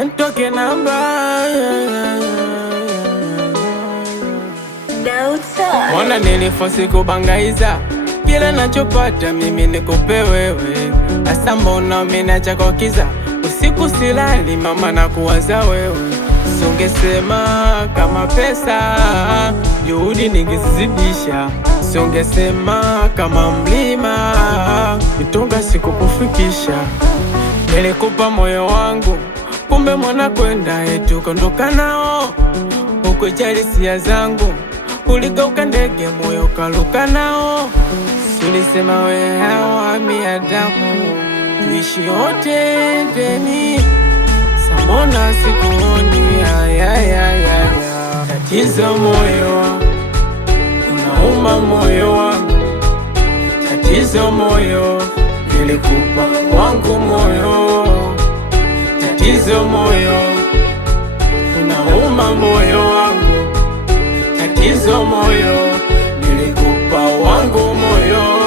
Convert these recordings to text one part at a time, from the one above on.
Antoke namba Mwana nilifosi kubangaiza kila nachopata mimi nikupe wewe. Asa mbona umenacha kwa kiza, usiku silali mama na kuwaza wewe. Songesema kama pesa juhudi ningezidisha, songesema kama mlima mitunga sikukufikisha. Nilikupa moyo wangu kumbe mwana kwenda etu kondoka nao, ukujali hisia zangu uligeuka ndege moyo kaluka nao. Sulisema we hawa miadamu tuishi wote ndeni, sambona sikuoni ya. Tatizo moyo unauma moyo wangu, tatizo moyo nilikupa wangu moyo, tatizo moyo unauma moyo wangu, tatizo moyo nilikupa wangu moyo.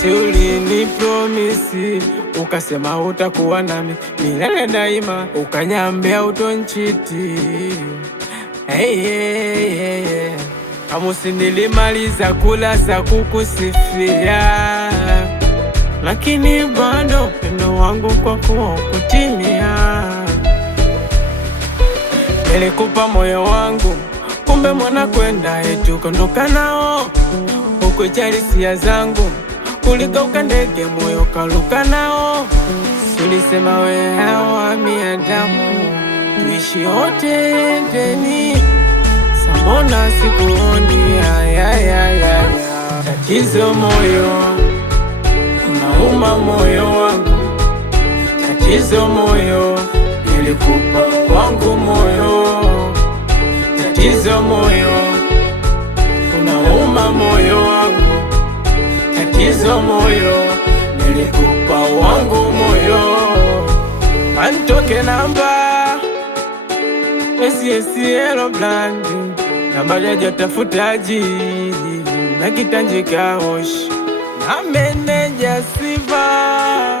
Si ulinipromisi ukasema utakuwa nami milele daima, ukanyambia utonchiti. Hey. Kamusi nilimaliza kula za kukusifia, lakini bado upendo wangu kwa kuwa kutimia. Nilikupa moyo wangu kumbe mwana kwenda etu kondoka nao, ukujali hisia zangu uligeuka ndege moyo kaluka nao. Sulisema we hawa miadamu tuishi wote ndeni, sambona sikuoni ya. Tatizo moyo unauma moyo wangu, tatizo moyo nilikupa wangu moyo, tatizo moyo unauma moyo wangu, tatizo moyo nilikupa wangu moyo. Antoke namba SSL Brand namba jaja tafutaji na kitanjika hosh na meneja Siva.